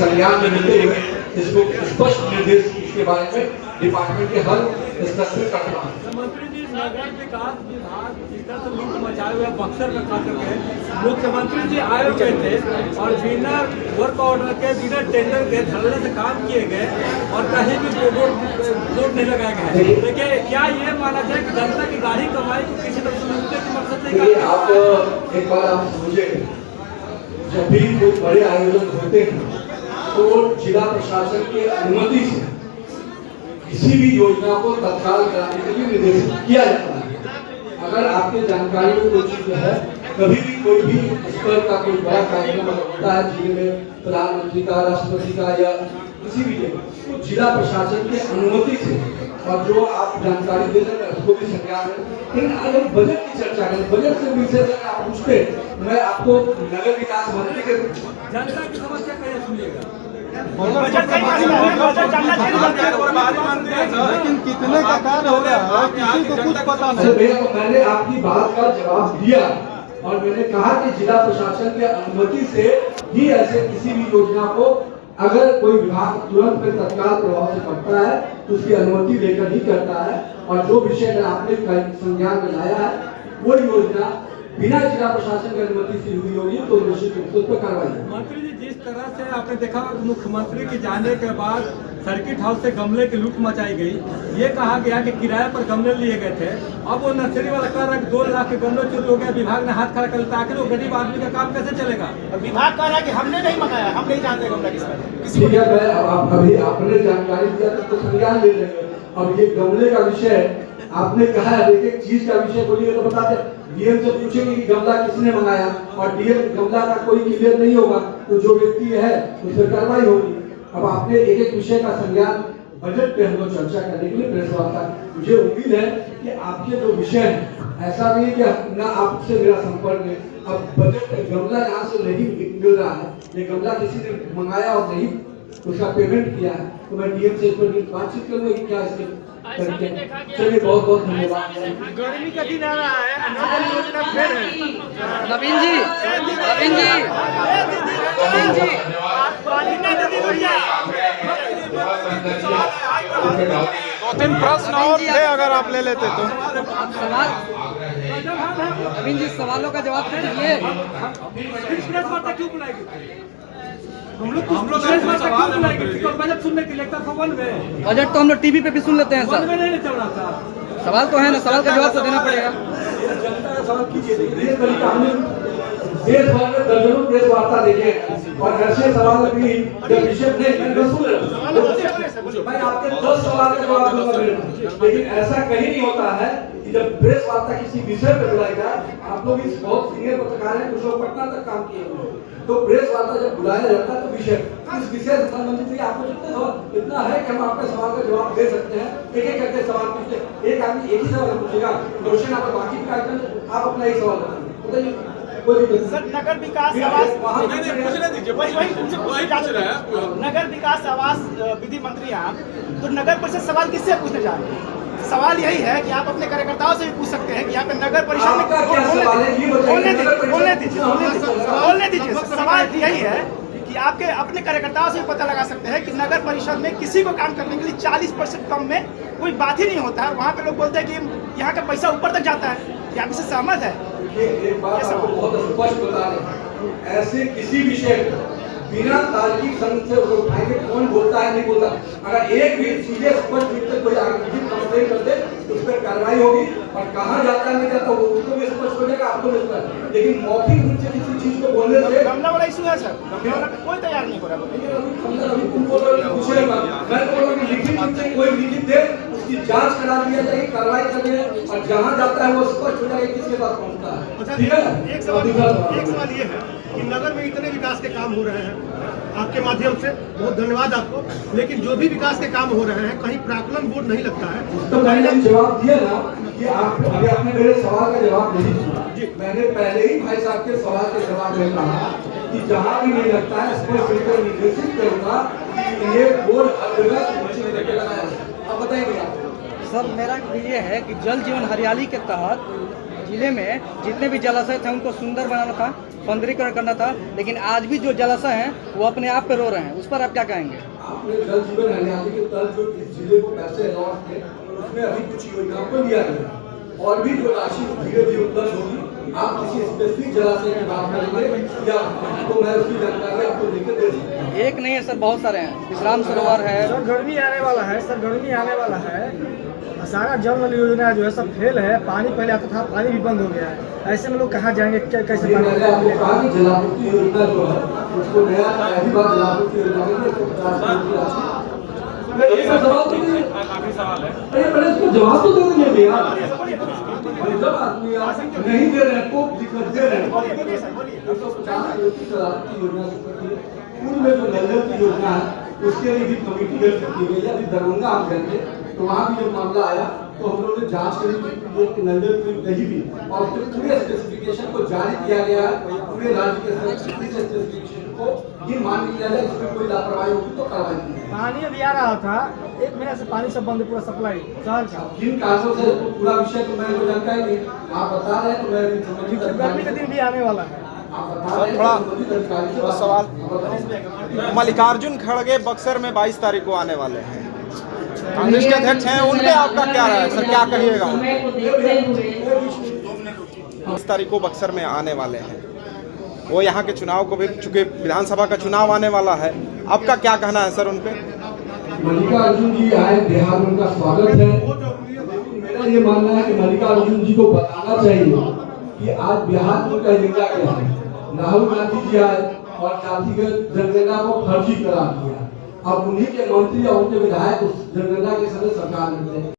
संज्ञान में लेते हुए इसको स्पष्ट निर्देश इसके बारे में डिपार्टमेंट के हर स्तर पर करना। मंत्री जी, नगर विकास विभाग जिस तरह से लूट मचाए हुए बक्सर में खा करके मुख्यमंत्री जी आए हुए थे और बिना वर्क ऑर्डर के बिना टेंडर के धरने से काम किए गए और कहीं भी बोर्ड नहीं लगाए गए। देखिए, क्या ये माना जाए कि जनता की गाड़ी कमाई को किसी तरह से लूटने के मकसद से? आप एक बार आप समझे, जब भी कोई बड़े आयोजन होते हैं तो जिला प्रशासन की अनुमति से किसी भी योजना को तत्काल कराने के लिए निर्देशित किया जाता है। अगर आपके जानकारी में कोई चीज है, कभी भी कोई भी स्तर का कोई बड़ा कार्यक्रम होता है जिले में प्रधानमंत्री का, राष्ट्रपति का या किसी भी तो जिला प्रशासन की अनुमति से, और जो आप जानकारी दे रहे हैं उसको भी संज्ञान है। लेकिन आज हम बजट की चर्चा करें, बजट से विषय से आप पूछते, मैं आपको नगर विकास मंत्री के जनता की समस्या कैसे सुनिएगा? लेकिन कितने का कार्य हो रहा है किसी को कुछ पता नहीं। मैंने आपकी बात का जवाब दिया और मैंने कहा कि जिला प्रशासन की अनुमति से ही ऐसे किसी भी योजना को अगर कोई विभाग तुरंत में तत्काल प्रभाव से करता है तो उसकी अनुमति लेकर ही करता है। और जो विषय अगर आपने संज्ञान में लाया है वो योजना बिना जिला प्रशासन की अनुमति से हुई होगी तो निश्चित रूप से उस पर कार्रवाई होगी। मंत्री जी, जिस तरह से आपने देखा मुख्यमंत्री के जाने के बाद सर्किट हाउस से गमले की लूट मचाई गई, ये कहा गया कि किराए पर गमले लिए गए थे। अब वो नर्सरी वाला कह रहा है 2 लाख के गमले चोरी हो गया, विभाग ने हाथ खड़ा कर लिया। आखिर वो गरीब आदमी का काम कैसे चलेगा? विभाग कह रहा है कि हमने नहीं मंगाया, हम नहीं जानते गमला किसी ठीक है, अभी आपने जानकारी दिया तो संज्ञान ले लेंगे। अब ये गमले का विषय आपने कहा है, एक चीज का विषय बोलिए तो बताते। डीएम से पूछेंगे कि गमला किसने मंगाया और डीएम गमला का कोई क्लियर नहीं होगा तो जो व्यक्ति है उस पर कार्रवाई होगी। अब आपने एक एक विषय का संज्ञान बजट पे हम लोग चर्चा करने के लिए प्रेस वार्ता, मुझे उम्मीद है कि आपके जो विषय है, ऐसा नहीं कि ना आपसे मेरा संपर्क है। अब बजट गमला यहाँ से नहीं मिल रहा है, ये गमला किसी ने मंगाया और नहीं उसका पेमेंट किया है तो मैं डीएम से इस पर बातचीत करूंगा कि क्या इसके करके। चलिए, बहुत बहुत धन्यवाद। गर्मी का दिन आ रहा है, अनोखी योजना फिर है। नवीन जी, नवीन जी, नवीन जी, दो-तीन प्रश्न और थे अगर आप ले लेते तो। सवाल नवीन जी, सवालों का जवाब तो दीजिए। क्यों बुलाएगी? हम लोग क्यों बुलाएंगे? बजट सुनने के लिए सवाल में बजट तो हम लोग टीवी पे भी सुन लेते हैं सर। नहीं चल रहा था। सवाल तो है ना, सवाल का जवाब तो देना पड़ेगा। जनता का सवाल कीजिए। देश भर में दर्जनों प्रेस वार्ता देखे और ऐसे सवाल अभी जब विषय मैं आपके 10 सवाल का जवाब दूंगा, लेकिन ऐसा कहीं नहीं होता है कि जब प्रेस वार्ता किसी विषय पर बुलाएगा। आप लोग इस बहुत सीनियर पत्रकार हैं, कुछ लोग पटना तक काम किए हुए, तो प्रेस वार्ता जब बुलाया जाता है तो विषय इस विषय से संबंधित आपको जितने सवाल इतना है कि हम आपके सवाल का जवाब दे सकते हैं। एक एक करके सवाल पूछते, एक आदमी एक ही सवाल पूछेगा, क्वेश्चन आप बाकी का आप अपना ही सवाल बताइए। सर, नगर विकास आवास नगर विकास आवास विधि मंत्री आप, तो नगर परिषद सवाल किससे पूछने जा रहे हैं? सवाल यही है कि आप अपने कार्यकर्ताओं से भी पूछ सकते हैं कि यहाँ पे नगर परिषद में बोलने दीजिए। सवाल यही है कि आपके अपने कार्यकर्ताओं से पता लगा सकते हैं कि नगर परिषद में किसी को काम करने के लिए 40% कम में कोई बात ही नहीं होता है। वहाँ पे लोग बोलते हैं कि यहाँ का पैसा ऊपर तक जाता है। क्या आप इससे सहमत है? एक बात आपको बहुत स्पष्ट बता रहे, ऐसे किसी विषय बिना तार्किक संग से उठाएंगे कौन बोलता है नहीं बोलता। अगर एक भी चीजें स्पष्ट रूप से कोई कंप्लेन करते तो उस पर कार्रवाई होगी और कहाँ जाता है नहीं जाता वो उसको भी स्पष्ट हो जाएगा, आपको भी स्पष्ट। लेकिन मौखिक रूप से किसी चीज को बोलने से गमला वाला इशू है सर, गमला वाला कोई तैयार नहीं हो रहा। अभी तुम बोल रहे हो पूछेगा, मैं तो बोल रहा हूँ लिखित रूप से कोई लिखित दे, उसकी जांच करा दिया जाएगी, कार्रवाई करेंगे और जहाँ जाता है वो स्पष्ट हो जाएगा किसके पास पहुँचता है। ठीक है। एक सवाल ये है कि नगर में इतने विकास के काम हो रहे हैं आपके माध्यम से, बहुत धन्यवाद आपको, लेकिन जो भी विकास के काम हो रहे हैं कहीं प्राक्कलन बोर्ड नहीं लगता है। तो मैंने जवाब दिया ना कि आप अभी आपने मेरे सवाल का जवाब नहीं सुना। मैंने पहले ही भाई साहब के सवाल के जवाब में कहा कि जहाँ भी नहीं लगता है स्पष्ट रूप से निर्देशित करूंगा कि ये बोर्ड हर जगह सुनिश्चित करके लगाया। अब बताइए आप। सर, मेरा ये है कि जल जीवन हरियाली के तहत जिले में जितने भी जलाशय थे उनको सुंदर बनाना था, सौंदर्यीकरण करना था, लेकिन आज भी जो जलाशय हैं वो अपने आप पे रो रहे हैं। उस पर आप क्या कहेंगे? आपने जल जीवन हरियाली के तहत जो इस जिले को पैसे अलॉट थे उसमें अभी कुछ योजनाओं को लिया गया और भी जो राशि धीरे धीरे उपलब्ध होगी। आप किसी स्पेसिफिक जलाशय की बात करेंगे या तो मैं उसकी जानकारी आपको लेकर दे सकता हूँ। एक नहीं है सर, बहुत सारे हैं। विश्राम सरोवर है। सर गर्मी आने वाला है, सर गर्मी आने वाला है। सारा जल नल योजना जो है सब फेल है। पानी पहले आता था, पानी भी बंद हो गया है। ऐसे में लोग कहाँ जाएंगे, कैसे पानी मैंने आपको कहा कि जलापूर्ति योजना जो है उसको नया पहली बार जलापूर्ति योजना में 150 करोड़ की राशि। सवाल तो नहीं, अरे पहले उसको जवाब तो दे देंगे यार। जब आदमी नहीं दे रहे को दिक्कत दे रहे 150 करोड़ की जलापूर्ति योजना पूर्व में जो नल की योजना है उसके लिए भी कमेटी गठित की गई है। अभी दरभंगा हम गए थे तो वहाँ भी जब मामला आया तो हम लोगों ने जांच करी कि नल कहीं भी और उसके पूरे स्पेसिफिकेशन को जारी किया गया है। पूरे राज्य के स्पेसिफिकेशन को ये मान लिया जाए, इसमें कोई लापरवाही होगी तो कार्रवाई की। पानी अभी आ रहा था, 1 महीना से पानी सब बंद, पूरा सप्लाई शहर का। किन कारणों से पूरा विषय तो मैं जानकारी नहीं, आप बता रहे हैं तो मैं संबंधित गर्मी का दिन भी आने वाला है। थोड़ा सवाल, मल्लिकार्जुन खड़गे बक्सर में 22 तारीख को आने वाले हैं, कांग्रेस के अध्यक्ष हैं, उन पे आपका क्या राय है सर, क्या कहिएगा? 22 तारीख को बक्सर में आने वाले हैं, वो यहाँ के चुनाव को भी, चूंकि विधानसभा का चुनाव आने वाला है, आपका क्या कहना है सर उन पे? मल्लिकार्जुन जी आए, बिहार में उनका स्वागत है। लेकिन मेरा ये मानना है कि मल्लिकार्जुन जी को बताना चाहिए कि आज बिहार में उनका एजेंडा क्या है। राहुल गांधी जी आए और जातिगत जनगणना को फर्जी करार दिया। अब उन्हीं के मंत्री और उनके विधायक उस जनगणना के समय सरकार में थे।